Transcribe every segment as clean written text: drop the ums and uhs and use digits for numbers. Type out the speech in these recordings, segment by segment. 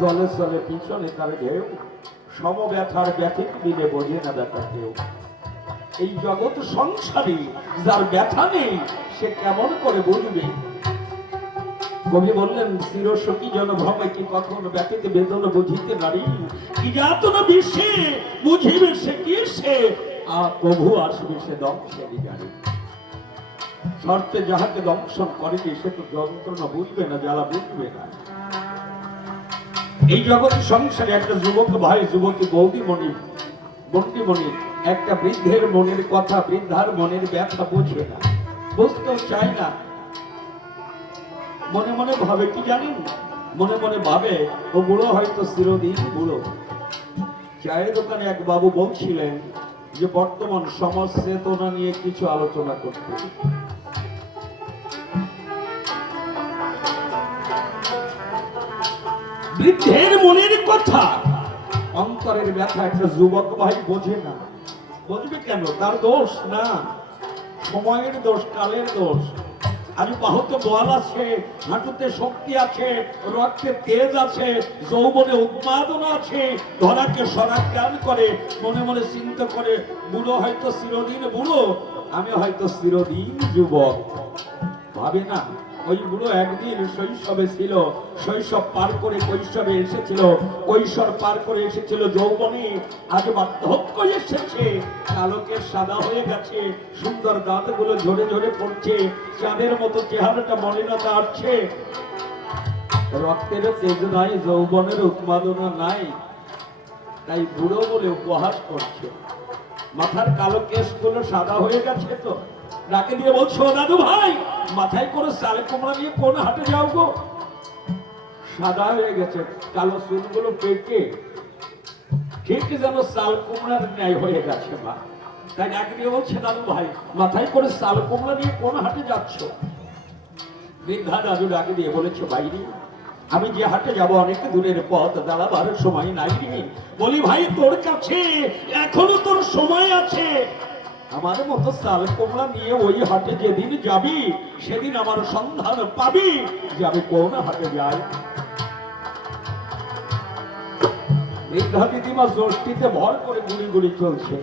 জলে চলে পিছনে তার ঢেউ, সম ব্যথার ব্যথিক দিলে বোঝে না ব্যথা কেউ। এই জগৎ সংসারে যার ব্যথা নেই সে কেমন করে বুঝবে? কবি বললেন, চিরসখী জনভ্রমে কি কখন ব্যথিতে বেদনা বুঝিতে নারী, কি যাতনা বিশ্বে বুঝিবে সে কি সে, প্রভু আসবে সে দংশেরই গাড়ি। শর্তে যাহাকে দংশন করিবে সে তো যন্ত্রণা বুঝবে না, জ্বালা বুঝবে না। এই জগৎ সংসারে একটা যুবক ভাই, যুবতী বৌদিমণি, বন্দিমণি, একটা বৃদ্ধের মনের কথা, বৃদ্ধার মনের ব্যথা বুঝে না, বুঝতেও চায় না। মনে মনে ভাবে কি জানেন, মনে মনে ভাবে ও বুড়ো হয়তো চিরদিন বুড়ো। চায়ের দোকানে এক বাবু বলছিলেন যে বর্তমান সমাজ চেতনা নিয়ে কিছু আলোচনা করতে। বৃদ্ধের মনের কথা, অন্তরের ব্যথা একটা যুবক ভাই বোঝে না। বুঝবে কেন? তার দোষ না, সময়ের দোষ, কালের দোষ। আজ বাহুতে বল আছে, হাঁটুতে শক্তি আছে, রক্তে তেজ আছে, যৌবনে উন্মাদনা আছে, ধরাকে সরা জ্ঞান করে, মনে মনে চিন্তা করে বুড়ো হয়তো চিরদিন বুড়ো, আমি হয়তো চিরদিন যুবক। ভাবে না ওই বুড়ো একদিন শৈশবে ছিল, শৈশব পার করে কৈশোরে এসেছিল, কৈশোর পার করে এসেছিল যৌবনে, আজ বার্ধক্য এসেছে, কালকে সাদা হয়ে গেছে, সুন্দর দাঁতগুলো ঝরে ঝরে পড়ছে, চাঁদের মতো চেহারাটা মলিনতা আসছে। রক্তের তেজ নাই, যৌবনের উন্মাদনা নাই, তাই বুড়ো বলে উপহাস করছে। মাথার কালো কেশগুলো সাদা হয়ে গেছে তো ডাকে দিয়ে বলছো, দাদু ভাই মাথায় করে চাল কুমড়া নিয়ে কোন হাটে যাও গো? সাদা হয়ে গেছে, কালো চুলগুলো পেকে ঠিক যেন চাল কুমড়ার ন্যায় হয়ে গেছে। মা তাই ডাকে দিয়ে বলছে, দাদু ভাই মাথায় করে চাল কুমড়া নিয়ে কোন হাটে যাচ্ছ? বৃদ্ধা দাদু ডাকে দিয়ে বলেছে, বাইরে আমি যে হাটে যাব অনেক দূরের পথ, দাঁড়াবার সময় নাই রে। বলি ভাই তোর কাছে এখনো তোর সময় আছে, আমার মতো চাল কুমড়া নিয়ে ওই হাটে যেদিন যাবি সেদিন আমার সন্ধান পাবি যে আমি কোন হাটে যাই। বৃদ্ধা দিদিমা জ্যোষ্ঠীতে ভর করে গুড়ি গুড়ি চলছে,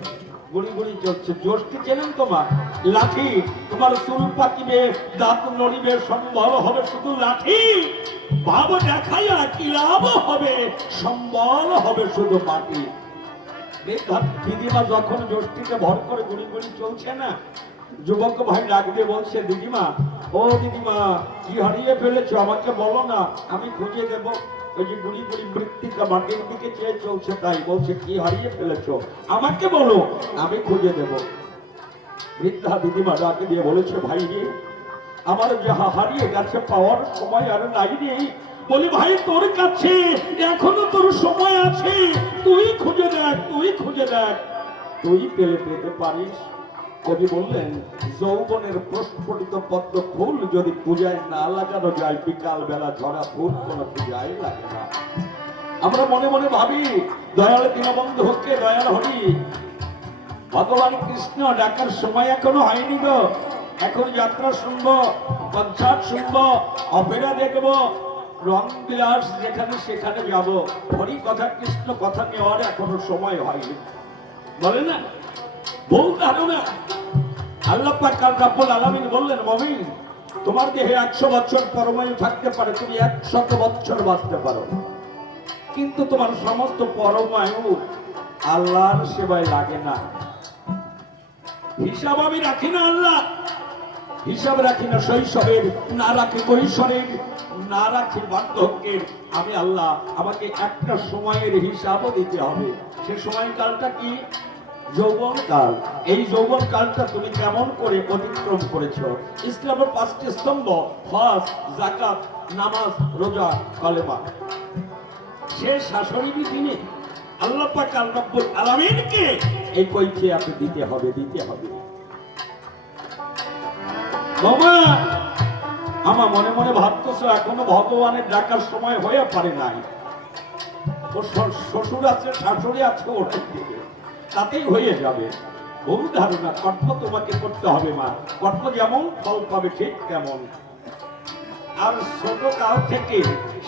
গুড়ি গুড়ি চলছে। জ্যোষ্ঠী চেনেন তোমার? লাঠি, তোমার চুল পাকিবে, দাঁত নড়িবে, সম্বল হবে শুধু লাঠি। ভাব দেখাইয়া কি লাভ হবে, সম্বল হবে শুধু মাটি। দিদিমা যখন জ্যোষ্ঠীতে ভর করে গুড়ি গুড়ি চলছে না, যুবক ভাই ডাক দিয়ে বলছে, দিদিমা ও দিদিমা কি হারিয়ে ফেলেছো আমাকে বলো না, আমি খুঁজে দেবো। ওই যে গুড়ি গুড়ি মৃত্তিকা মাটির দিকে চেয়ে চলছে, তাই বলছে কি হারিয়ে ফেলেছো আমাকে বলো, আমি খুঁজে দেব। বৃদ্ধা দিদিমা ডাকে দিয়ে বলেছে, ভাই রে আমার যাহা হারিয়ে গেছে পাওয়ার সময় আর নাই রে। বলি ভাই তোর কাছে এখনো তোর সময় আছে, তুই খুঁজে দেখ, তুই খুঁজে দেখ, তুই পেলে পেতে পারিস। কবি বললেন, যৌবনের প্রস্ফুটিত পদ্ম ফুল যদি পূজায় না লাগানো যায়, বিকাল বেলা ঝরা ফুল কোনো পূজায় লাগে না। আমরা মনে মনে ভাবি দয়াল দীনবন্ধু হচ্ছে দয়াল হরি, ভগবান কৃষ্ণ ডাকার সময় এখনো হয়নি গো। এখন যাত্রা শুনবো, কনসার্ট শুনবো, অপেরা দেখবো, রং বিলাস যেখানে সেখানে যাব, হরি কথা কৃষ্ণ কথা নেওয়ার এখনো সময় হয়নি। বলে না বলতে হবে না। আল্লাহ পাক রব্বুল আলামিন বললেন, মুমিন তোমার দেহে 100 বছর পরমায়ু থাকতে পারে, তুমি 100 বছর বাঁচতে পারো, কিন্তু তোমার সমস্ত পরমায়ু আল্লাহর সেবায় লাগে না। হিসাব আমি রাখি না, আল্লাহ হিসাব রাখি না শৈশবের, না রাখি কৈশোরের, না রাখি বার্ধক্যের। আমি আল্লাহ, আমাকে একটা সময়ের হিসাবও দিতে হবে। সে সময়কালটা কি? যৌবন কাল। এই যৌবন কালটা তুমি কেমন করে অতিক্রম করেছো? ইসলামের 5টি স্তম্ভ, হজ, যাকাত, নামাজ, রোজা, কলেমা, শেষ শাশুড়ির দিনে আল্লাহ পাক রব্বুল আলামিনকে এই কৈফিয়ত দিতে হবে, দিতে হবে। বাবা আমার মনে মনে ভাবতেছো এখনো ভগবানের ডাকার সময় হয়ে পারে নাই। ওর শ্বশুর আছে, শাশুড়ি আছে, ওটাই দিকে তাতেই হয়ে যাবে। ভুল ধারণা, কর্ম তোমাকে করতে হবে মা, কর্ম যেমন ফল পাবে ঠিক তেমন। আর ছোট কাল থেকে,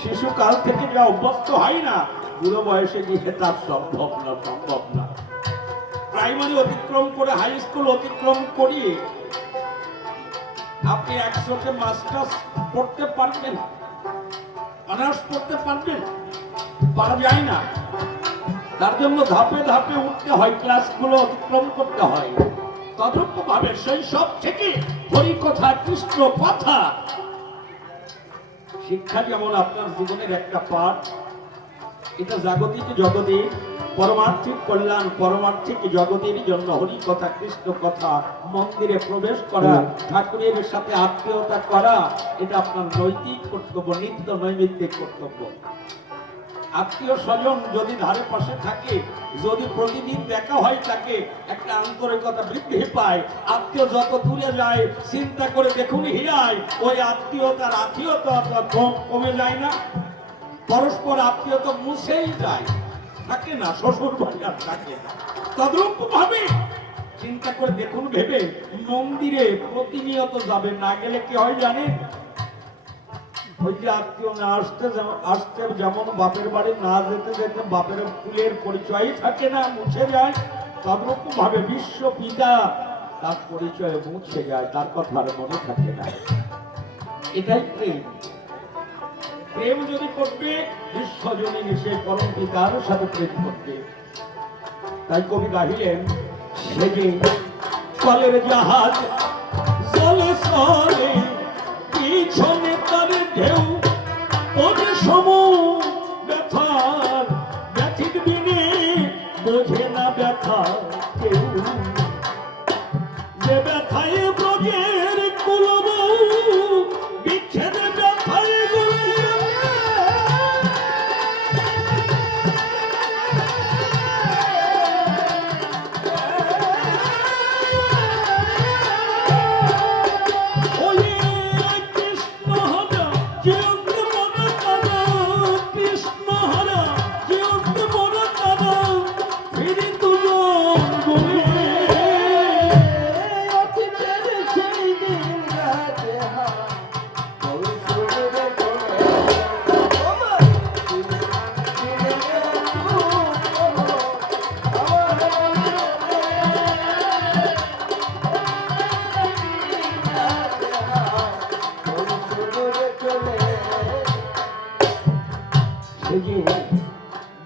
শিশু কাল থেকে যা অভ্যস্ত হয় না, বুড়ো বয়সে গিয়ে তার সম্ভব না, সম্ভব না। প্রাইমারি অতিক্রম করে হাই স্কুল অতিক্রম করিয়ে আপনি একসাথে মাস্টার্স পড়তে পারবেন, অনার্স পড়তে পারবেন? পারা যায় না। তার জন্য ধাপে ধাপে উঠতে হয়, ক্লাসগুলো অতিক্রম করতে হয়। তদ্রূপ ভাবে শৈশব থেকে হরিকথা, কৃষ্ণ কথা শিক্ষা যেমন আপনার জীবনের একটা পাঠ, এটা জাগতিক জগতের পরমার্থিক কল্যাণ, পরমার্থিক জগতের জন্য হরিকথা, কৃষ্ণ কথা, মন্দিরে প্রবেশ করা, ঠাকুরের সাথে আত্মীয়তা করা, এটা আপনার নৈতিক কর্তব্য, নিত্য নৈমিত্তিক কর্তব্য। আত্মীয় স্বজন যদি ধারে পাশে থাকে, যদি প্রতিদিন দেখা হয়, তাকে একটা আন্তরিকতা বৃদ্ধি পায়। আত্মীয় যত দূরে যায়, চিন্তা করে দেখুন হিরায়, ওই আত্মীয়তার আত্মীয়তা কমে যায় না? পরস্পর আত্মীয়তা মুছেই যায়, থাকে না, শ্বশুর বাড়ি আর থাকে না। তদ্রূপ ভাবে চিন্তা করে দেখুন, ভেবে মন্দিরে প্রতিনিয়ত যাবে, না গেলে কি হয় জানেন? ওই যে আত্মীয় না আসতে যেমন বাপের বাড়ি না যেতে যেতে বাপের ফুলের পরিচয়ই থাকে না, মুছে যায়, তদ্রূপ ভাবে বিশ্ব পিতা তার পরিচয় মুছে যায়, তার কথা আর মনে থাকে না। এটাই প্রেম। প্রেম যদি করবে, বিশ্বজনীন সে পরম পিতার সাথে প্রেম করবে। তাই কবি গাহিলেন, সে যে কলের জাহাজ চলে চলে, পিছনে তার ঢেউ, ওরে সম ব্যথার ব্যথিত বিনে বোঝে না ব্যথা কেউ। যে ব্যথায় ব্রজের কুলব, বিচ্ছেদে ব্যথায়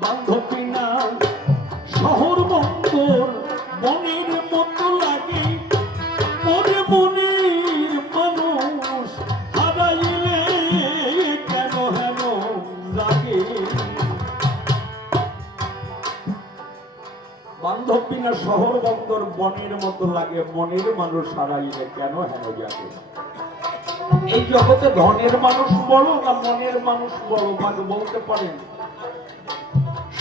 বান্ধবী না শহর বন্দর মনের মতো লাগে, মনে মনের মানুষ হারাইলে কেন হেন জাগে। বান্ধবী না শহর বন্দর বনের মতো লাগে, মনের মানুষ হারাইলে কেন হেন জাগে। এই জগতে ধনের মানুষ বড় না মনের মানুষ বড়, মানে বলতে পারেন?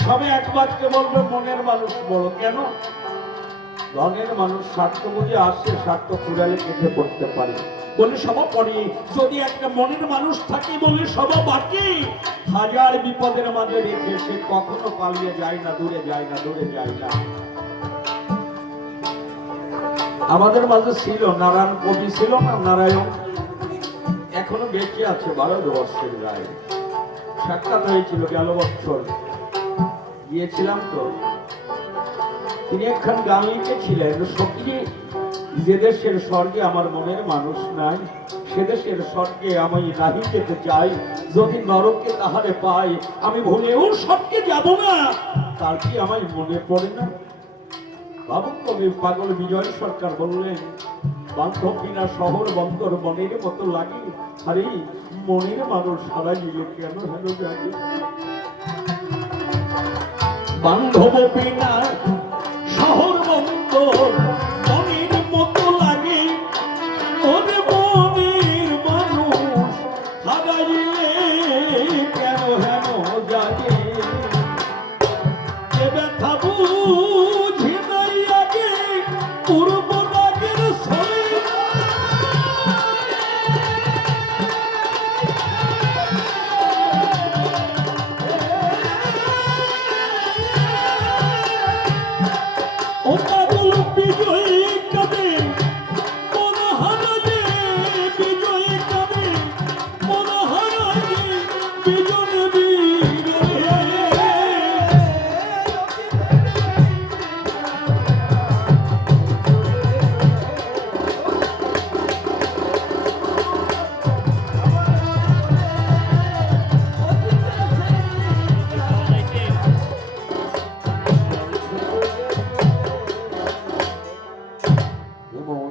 সবে এক বাক্যে বলবে মনের মানুষ বড়। কেন? ধনের মানুষ স্বার্থ বুঝে আসছে, স্বার্থ ফুরালে কেটে পড়তে পারে বলে সবা পড়ে। যদি একটা মনের মানুষ থাকে বলে সবা বাকি, হাজার বিপদের মাঝে রেখে সে কখনো পালিয়ে যায় না, দূরে যায় না, দূরে যায় না। আমাদের মাঝে ছিল নারায়ণ কবি, ছিল না নারায়ণ, এখনো বেঁচে আছে, 12 বছরের গায়ে। সাক্ষাৎ হয়েছিল গেল বছর, গিয়েছিলাম তো। তিনি একখান গান লিখেছিলেন, সখী যে দেশের স্বর্গে আমার মনের মানুষ নাই, সে দেশের স্বর্গে আমি নাহি যেতে চাই। যদি নরকে তাহারে পাই, আমি ভুলেও স্বর্গে যাব না। তার কি আমায় মনে পড়ে না? ভাবুন, কবি পাগল বিজয় সরকার বললেন, বান্ধবী না শহর বন্দর মনের মতো লাগে, আরে মনের মানুষ হারাইলে কেন হেন জাগে। বান্ধবী না শহর বন্দর মনের মতো লাগে, ওরে মনের মানুষ হারাইলে কেন হেন জাগে। যে ব্যথা বুঝি নাই আগে, পূর্ব রাগের ছলে, ও পাগল বিজয় এমন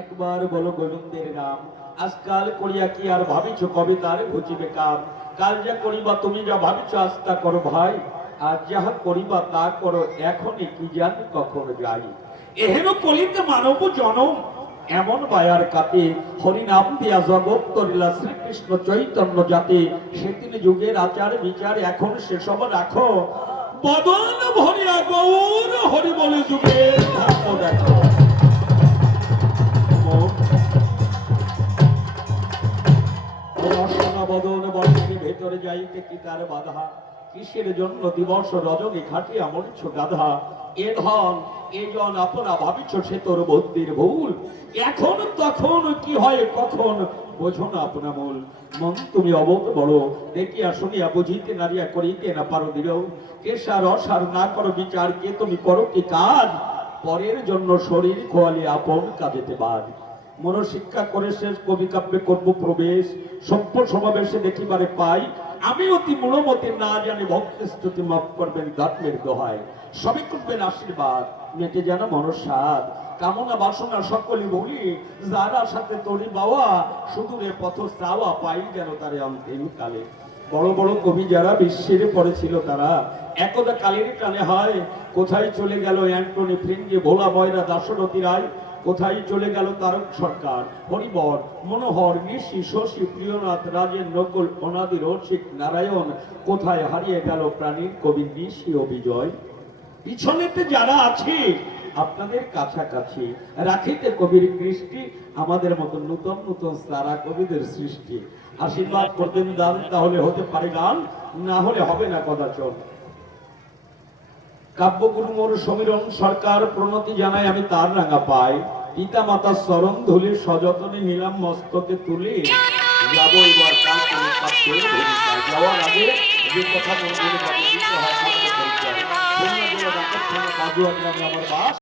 একবার বলো গোবিন্দের নাম। আজকাল করিয়া কি আর ভাবিছ কবে তার ঘুচিবে কাম? কাল যা করিবা তুমি যা ভাবিছ আজ তা করো ভাই, আজ যাহা করিবা তা করো এখনই, কি জানি কখন যাই। এহেন কলিতে মানব জনম এমন বায়ার কাতে, হরিনাম দিয়া জগৎ তরিলা শ্রীকৃষ্ণ চৈতন্য জাতে। সেদিন যুগের আচার বিচার এখন সেসব রাখো, বদন ভরিয়া গৌর হরি বলে যুগের ধর্ম দেখো। বদন বর্ষের ভেতরে যাইতে কি তার বাধা? কিসের জন্য দিবস রজনী খাটিয়া মরিছ গাধা? এ ধন এ জন আপনা ভাবিছ সে তোর বুদ্ধির ভুল। এখন তখন কি হয় কখন বোঝো না আপনা মূল। মন তুমি অবোধ বড়, দেখিয়া শুনিয়া বুঝিতে নারিয়া করিতে না পারো দৃঢ়। কেশার অসার না করো বিচার, কে তুমি করো কি কাজ? পরের জন্য শরীর খোয়ালে আপন কাজেতে বাদ। মনশিক্ষা করে শেষ কবি কাব্যে করব প্রবেশ, সভ্য সমাবেশে দেখিবারে পাই। আমি অতি মূলমতি না জানি ভক্তি স্তুতি মাফ করবেন দাত্মের দোহায়। সবই করবেন আশীর্বাদ, মেটে যেন মনস্বাদ। কামনা বাসনা সকলে ভুলি, যারা সাথে তরি বাওয়া। সুদূরে পথ চাওয়া পাই যেন তারে অন্তিম কালে। বড় বড় কবি যারা বিশ্বের পড়েছিল তারা একদা কালের টানে হয়। কোথায় চলে গেল অ্যান্টনি ফ্রিঞ্জে, ভোলা বয়রা, দাশরথী রায়? কোথায় চলে গেল তারক সরকার, হরিবর, মনোহর, নিশি, শশী, প্রিয়নাথ, রাজেন, নকুল, অনাদি, রসিক, নারায়ণ? কোথায় হারিয়ে গেল প্রাণীর কবি নিশি ও বিজয়? পিছনেতে যারা আছে আপনাদের কাছাকাছি, রাখিতে কবির কৃষ্টি, আমাদের মতো নূতন নূতন সারা কবিদের সৃষ্টি। আশীর্বাদ করতেন দান, তাহলে হতে পারে গান, না হলে হবে না কদাচন। কাব্যগুরু মোর সমীরণ সরকার, প্রণতি জানাই আমি তার রাঙা পাই। পিতা মাতার চরণ ধুলি সযতনে নিলাম মস্তকে তুলি। যাব এবার কাল করে কাব্যের ভূমিকায়। যাওয়ার আগে যে কথা মনে মনে ভাবি দিতে হয় কাব্য পরিচয়। আমার বাস।